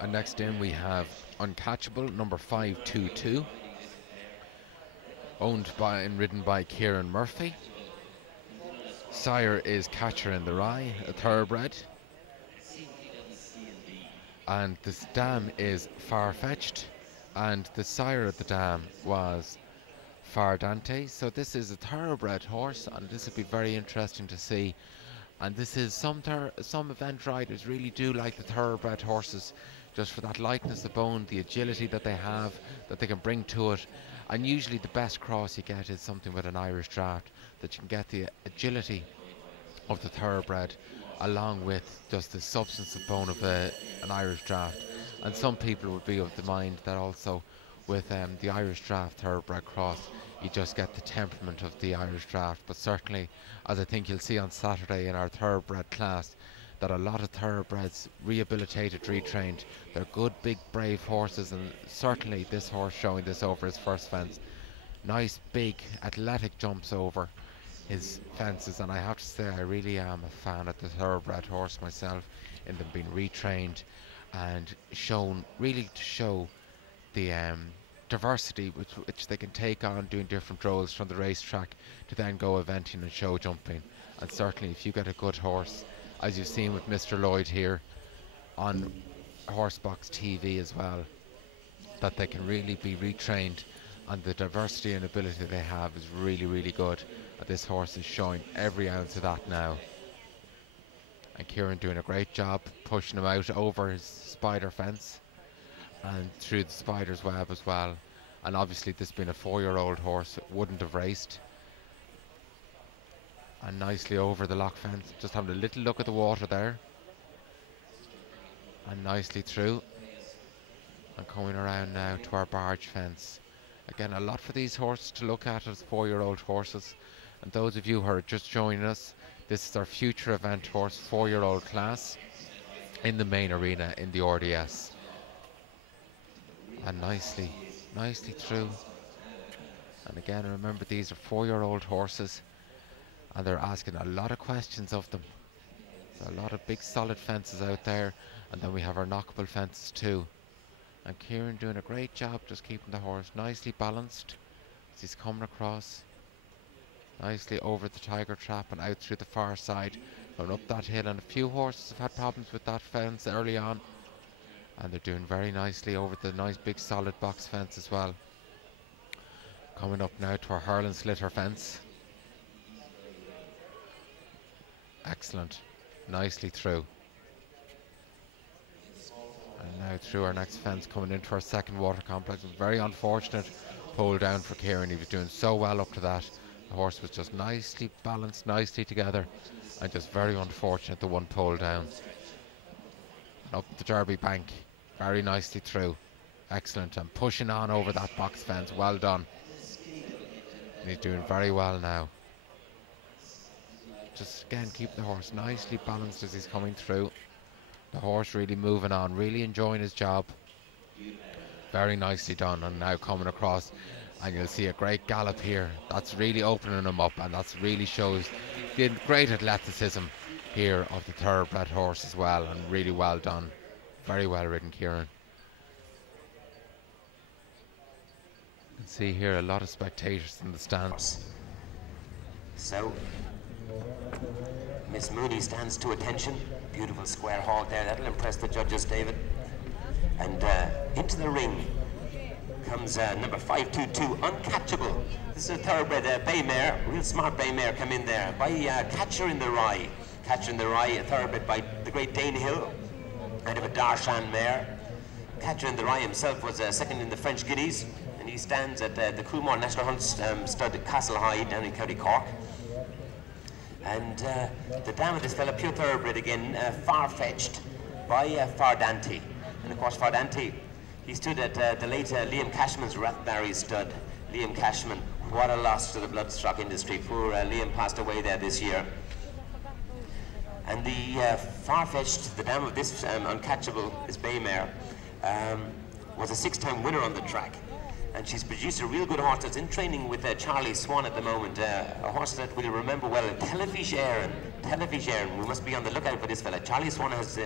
And next in we have Uncatchable, number 522, owned by and ridden by Kieran Murphy. Sire is Catcher in the Rye, a thoroughbred. And this dam is Far-Fetched, and the sire of the dam was Fardante. So this is a thoroughbred horse, and this would be very interesting to see. And this is some event riders really do like the thoroughbred horses, just for that lightness of bone, the agility that they have, that they can bring to it. And usually the best cross you get is something with an Irish draft, that you can get the agility of the thoroughbred along with just the substance of bone of an Irish draft. And some people would be of the mind that also with the Irish draft thoroughbred cross, you just get the temperament of the Irish draft. But certainly, as I think you'll see on Saturday in our thoroughbred class, that a lot of thoroughbreds, rehabilitated, retrained, they're good, big, brave horses, and certainly this horse showing this over his first fence. Nice, big, athletic jumps over his fences, and I have to say I really am a fan of the thoroughbred horse myself, in them being retrained and shown, really to show the diversity which they can take on doing different roles from the racetrack to then go eventing and show jumping. And certainly if you get a good horse, as you've seen with Mr. Lloyd here on Horsebox TV as well, that they can really be retrained, and the diversity and ability they have is really, really good. This horse is showing every ounce of that now. And Kieran doing a great job pushing him out over his spider fence and through the spider's web as well. And obviously this being a 4-year-old horse, it wouldn't have raced. And nicely over the lock fence, just having a little look at the water there. And nicely through. And coming around now to our barge fence. Again, a lot for these horses to look at as 4-year-old horses. And those of you who are just joining us, this is our future event horse, 4-year-old class, in the main arena in the RDS. And nicely through. And again, remember, these are 4-year-old horses, and they're asking a lot of questions of them. So a lot of big solid fences out there, and then we have our knockable fences too. And Kieran doing a great job just keeping the horse nicely balanced as he's coming across. Nicely over the tiger trap and out through the far side, going up that hill. And a few horses have had problems with that fence early on, and they're doing very nicely over the nice big solid box fence as well. Coming up now to our hurling slitter fence. Excellent, nicely through. And now through our next fence, coming into our second water complex. Very unfortunate pull down for Kieran. He was doing so well up to that. The horse was just nicely balanced, nicely together, and just very unfortunate the one pull down. And up the Derby bank, very nicely through. Excellent, and pushing on over that box fence. Well done. And he's doing very well now. Just again keep the horse nicely balanced as he's coming through. The horse really moving on, really enjoying his job. Very nicely done. And now coming across, and you'll see a great gallop here. That's really opening him up, and that's really shows the great athleticism here of the thoroughbred horse as well, and really well done. Very well ridden, Kieran. You can see here a lot of spectators in the stands. So Miss Mooney stands to attention. Beautiful square halt there. That'll impress the judges, David. And into the ring comes number 522, Uncatchable. This is a thoroughbred bay mare, real smart bay mare come in there by Catcher in the Rye. Catcher in the Rye, a thoroughbred by the great Dane Hill, out of a Darshan mare. Catcher in the Rye himself was second in the French Guineas, and he stands at the Coolmore National Hunt stud at Castlehigh down in County Cork. And the dam of this fella, pure thoroughbred again, Far-Fetched by Fardante. And of course Fardante, he stood at the late Liam Cashman's Rathbarry stud. Liam Cashman, what a loss to the bloodstock industry. Poor Liam passed away there this year. And the Far-Fetched, the dam of this Uncatchable, this bay mare, was a 6-time winner on the track. And she's produced a real good horse that's in training with Charlie Swan at the moment. A horse that we'll remember well, Television Aaron. We must be on the lookout for this fella. Charlie Swan has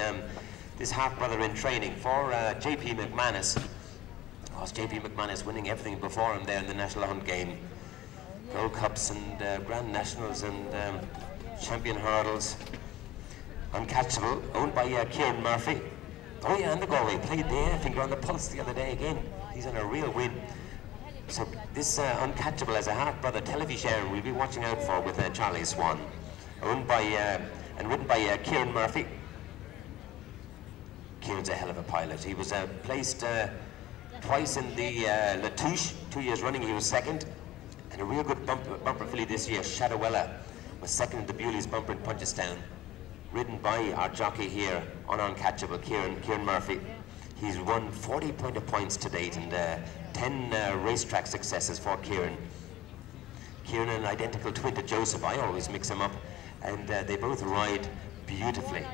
this half-brother in training for J.P. McManus. Was J.P. McManus winning everything before him there in the National Hunt game. Gold Cups and Grand Nationals and Champion Hurdles. Uncatchable, owned by Kieran Murphy. Oh yeah, and the Galway played there, finger on the pulse the other day again. He's on a real win. So this Uncatchable as a half-brother television we'll be watching out for with Charlie Swan. Owned by and ridden by Kieran Murphy. Kieran's a hell of a pilot. He was placed twice in the Latouche, 2 years running he was second. And a real good bumper filly this year, Shadowella, was second in the Bewley's bumper in Punchestown. Ridden by our jockey here on Uncatchable, Kieran Murphy. He's won 40 points to date and 10 racetrack successes for Kieran. Kieran, an identical twin to Joseph, I always mix them up, and they both ride beautifully.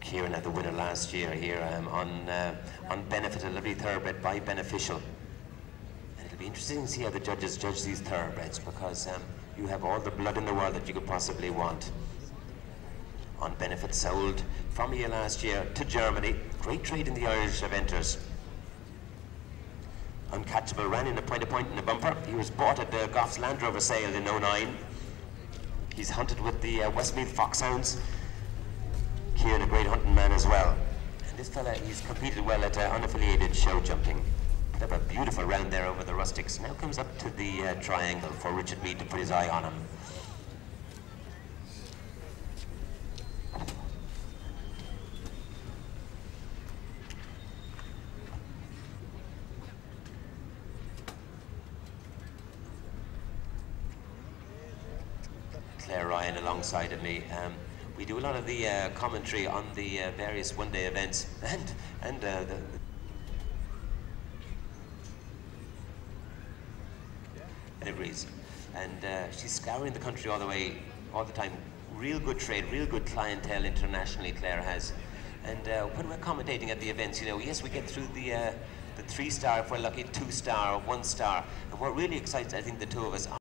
Kieran had the winner last year here on Benefit, a lovely thoroughbred by Beneficial. And it'll be interesting to see how the judges judge these thoroughbreds, because you have all the blood in the world that you could possibly want. On Benefit sold from here last year to Germany. Great trade in the Irish eventers. Uncatchable ran in a point in the bumper. He was bought at the Goff's Land Rover sale in '09. He's hunted with the Westmeath Foxhounds. Kieran, a great hunting man as well. And this fella, he's competed well at unaffiliated show jumping. Put up a beautiful round there over the rustics. Now comes up to the triangle for Richard Meade to put his eye on him. Claire Ryan alongside of me. We do a lot of the commentary on the various one-day events and the pedigrees. And she's scouring the country all the time. Real good trade, real good clientele internationally, Claire has. And when we're commentating at the events, you know, yes, we get through the 3-star, if we're lucky, 2-star or 1-star. And we're really excited, I think, the two of us